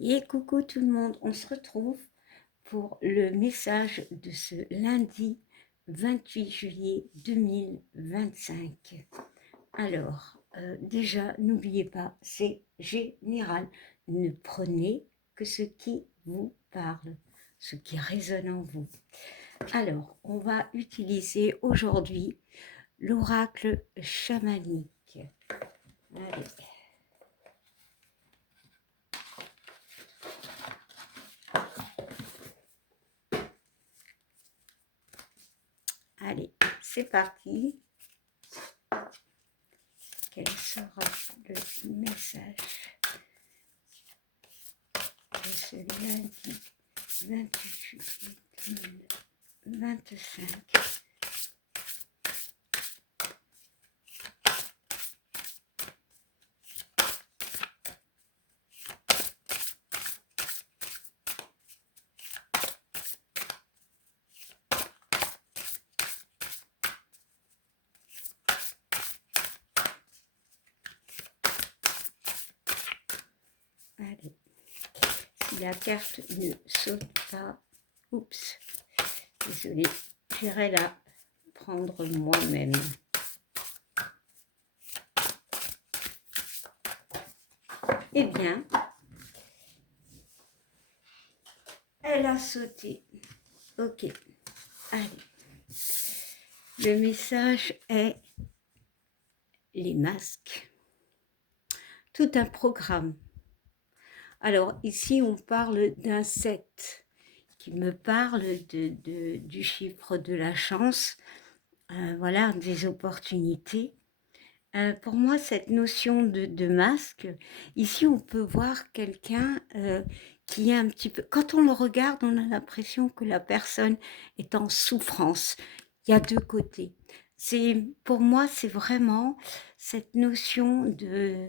Et coucou tout le monde, on se retrouve pour le message de ce lundi 28 juillet 2025. Alors, déjà, n'oubliez pas, c'est général. Ne prenez que ce qui vous parle, ce qui résonne en vous. Alors, on va utiliser aujourd'hui l'oracle chamanique. Allez. Allez, c'est parti. Quel sera le message de ce lundi 28 juillet 2025? Allez, si la carte ne saute pas, oups, désolé, j'irai la prendre moi-même. Eh bien, elle a sauté. Ok, allez. Le message est les masques. Tout un programme. Alors ici, on parle d'un 7 qui me parle du chiffre de la chance, voilà, des opportunités. Pour moi, cette notion de masque, ici, on peut voir quelqu'un qui est un petit peu... Quand on le regarde, on a l'impression que la personne est en souffrance. Il y a deux côtés. Pour moi, c'est vraiment cette notion de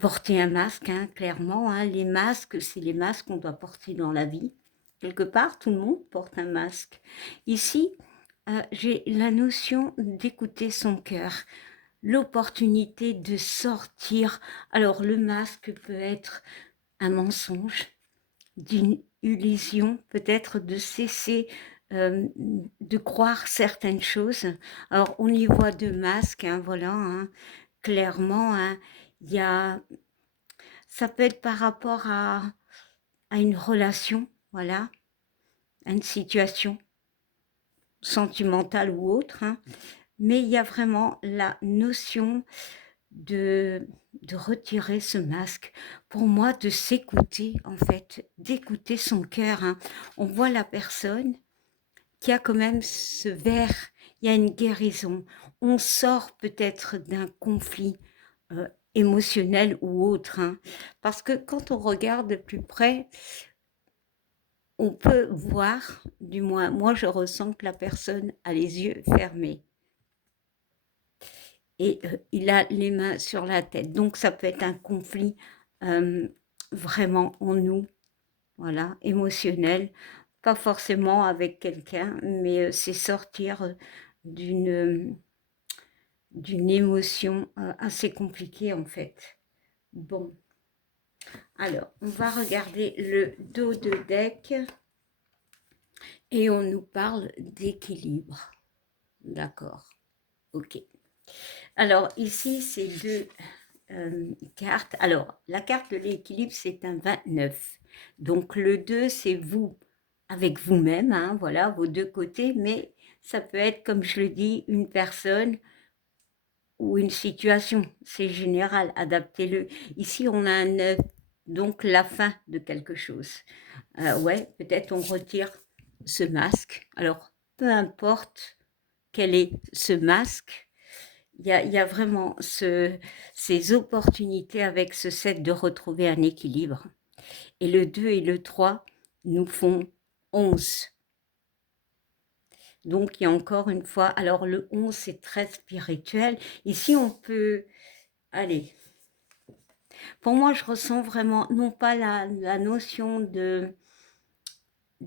porter un masque, hein, clairement. Hein. Les masques, c'est les masques qu'on doit porter dans la vie. Quelque part, tout le monde porte un masque. Ici, j'ai la notion d'écouter son cœur, l'opportunité de sortir. Alors, le masque peut être un mensonge, d'une illusion, peut-être de cesser de croire certaines choses. Alors, on y voit deux masques, hein, voilà, hein, clairement, hein, il y a, ça peut être par rapport à une relation, voilà, à une situation sentimentale ou autre, hein, mais il y a vraiment la notion de retirer ce masque, pour moi, de s'écouter, en fait, d'écouter son cœur. Hein. On voit la personne qui a quand même ce verre, il y a une guérison. On sort peut-être d'un conflit émotionnel ou autre, hein, parce que quand on regarde de plus près, on peut voir, du moins moi je ressens que la personne a les yeux fermés et il a les mains sur la tête. Donc ça peut être un conflit vraiment en nous, voilà, émotionnel, pas forcément avec quelqu'un, mais c'est sortir d'une d'une émotion assez compliquée en fait. Bon, alors on va regarder le dos de deck et on nous parle d'équilibre. D'accord, ok. Alors ici, c'est deux cartes. Alors, la carte de l'équilibre, c'est un 29. Donc, le 2, c'est vous avec vous-même, hein, voilà, vos deux côtés, mais ça peut être, comme je le dis, une personne ou une situation. C'est général, adaptez-le. Ici, on a un 9, donc la fin de quelque chose. Ouais, peut-être on retire ce masque. Alors, peu importe quel est ce masque, il y a vraiment ces opportunités avec ce set de retrouver un équilibre. Et le 2 et le 3 nous font 11. Donc, il y a encore une fois, alors le 11, c'est très spirituel. Ici, on peut, allez, pour moi, je ressens vraiment, non pas la notion de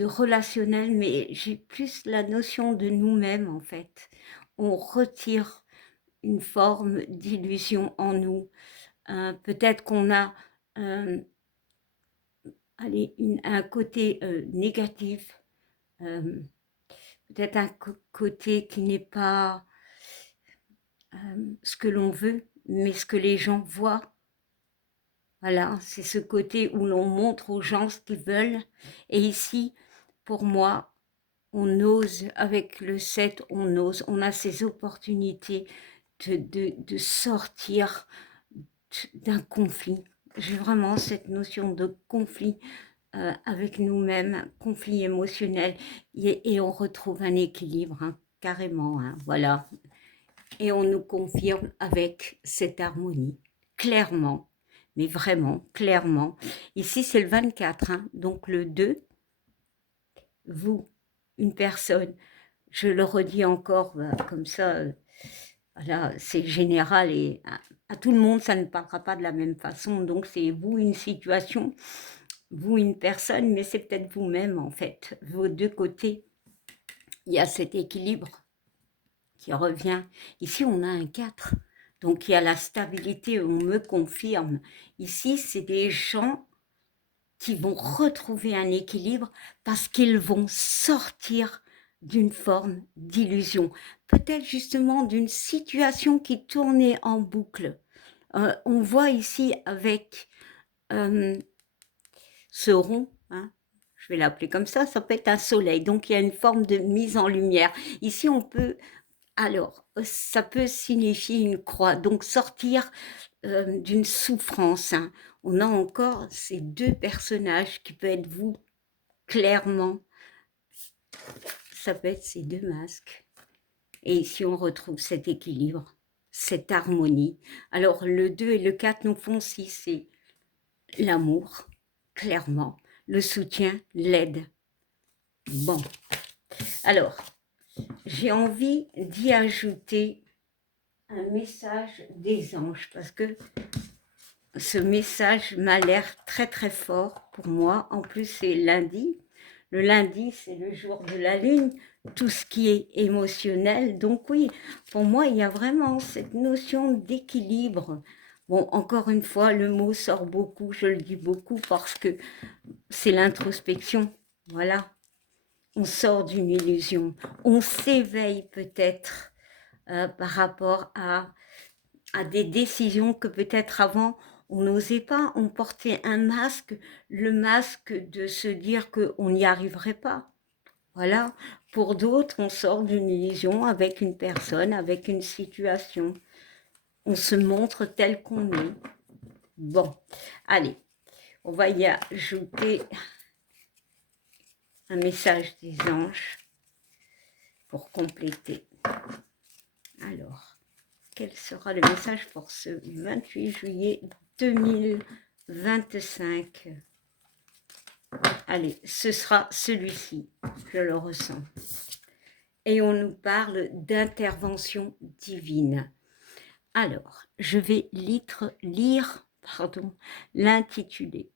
relationnel, mais j'ai plus la notion de nous-mêmes, en fait. On retire une forme d'illusion en nous. Peut-être qu'on a allez, un côté négatif, peut-être un côté qui n'est pas ce que l'on veut, mais ce que les gens voient. Voilà, c'est ce côté où l'on montre aux gens ce qu'ils veulent. Et ici, pour moi, on ose, avec le 7, on ose, on a ces opportunités de sortir d'un conflit. J'ai vraiment cette notion de conflit avec nous-mêmes, conflit émotionnel, et on retrouve un équilibre, hein, carrément, hein, voilà. Et on nous confirme avec cette harmonie, clairement, mais vraiment, clairement. Ici, c'est le 24, hein, donc le 2, vous, une personne, je le redis encore, comme ça, voilà, c'est général et à tout le monde, ça ne parlera pas de la même façon. Donc, c'est vous, une situation, vous, une personne, mais c'est peut-être vous-même, en fait. Vos deux côtés, il y a cet équilibre qui revient. Ici, on a un 4. Donc, il y a la stabilité, on me confirme. Ici, c'est des gens qui vont retrouver un équilibre parce qu'ils vont sortir d'une forme d'illusion. Peut-être justement d'une situation qui tournait en boucle. On voit ici avec ce rond, hein, je vais l'appeler comme ça peut être un soleil. Donc, il y a une forme de mise en lumière. Ici, on peut... Alors, ça peut signifier une croix, donc sortir d'une souffrance. Hein. On a encore ces deux personnages qui peuvent être vous, clairement. Ça peut être ces deux masques. Et ici, on retrouve cet équilibre, cette harmonie. Alors, le 2 et le 4 nous font 6, c'est l'amour, clairement, le soutien, l'aide. Bon, alors, j'ai envie d'y ajouter un message des anges, parce que ce message m'a l'air très très fort pour moi. En plus, c'est lundi. Le lundi, c'est le jour de la lune, tout ce qui est émotionnel. Donc oui, pour moi, il y a vraiment cette notion d'équilibre. Bon, encore une fois, le mot sort beaucoup, je le dis beaucoup parce que c'est l'introspection. Voilà, on sort d'une illusion. On s'éveille peut-être par rapport à des décisions que peut-être avant on n'osait pas, on portait un masque, le masque de se dire qu'on n'y arriverait pas. Voilà, pour d'autres, on sort d'une illusion avec une personne, avec une situation. On se montre tel qu'on est. Bon, allez, on va y ajouter un message des anges pour compléter. Alors, quel sera le message pour ce 28 juillet 2025? Allez, ce sera celui-ci, je le ressens. Et on nous parle d'intervention divine. Alors, je vais lire l'intitulé.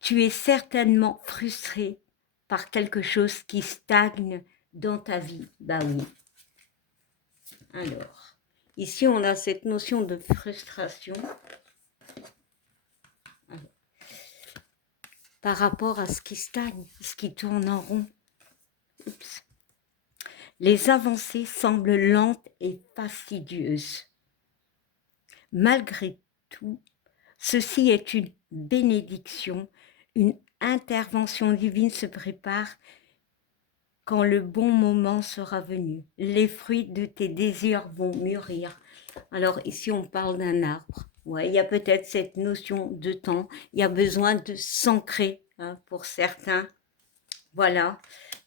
Tu es certainement frustré par quelque chose qui stagne dans ta vie. Bah oui. Alors, ici on a cette notion de frustration. Par rapport à ce qui stagne, ce qui tourne en rond. Oups. Les avancées semblent lentes et fastidieuses. Malgré tout, ceci est une bénédiction, une intervention divine se prépare quand le bon moment sera venu. Les fruits de tes désirs vont mûrir. Alors ici, on parle d'un arbre. Ouais, il y a peut-être cette notion de temps. Il y a besoin de s'ancrer, hein, pour certains. Voilà,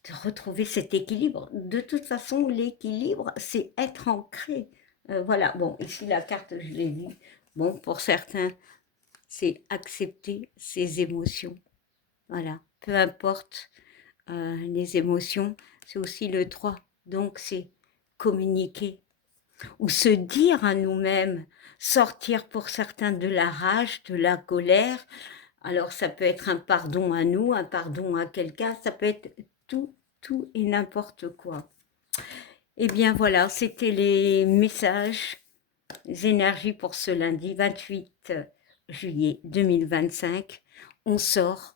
de retrouver cet équilibre. De toute façon, l'équilibre, c'est être ancré. Voilà, bon, ici, la carte, je l'ai vue. Bon, pour certains, c'est accepter ses émotions. Voilà, peu importe les émotions, c'est aussi le 3. Donc, c'est communiquer ou se dire à nous-mêmes, sortir pour certains de la rage, de la colère. Alors, ça peut être un pardon à nous, un pardon à quelqu'un, ça peut être tout et n'importe quoi. Eh bien, voilà, c'était les messages, les énergies pour ce lundi 28 juillet 2025. On sort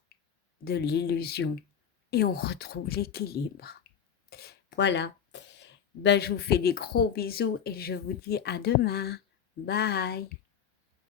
de l'illusion et on retrouve l'équilibre. Voilà. Ben, je vous fais des gros bisous et je vous dis à demain. Bye.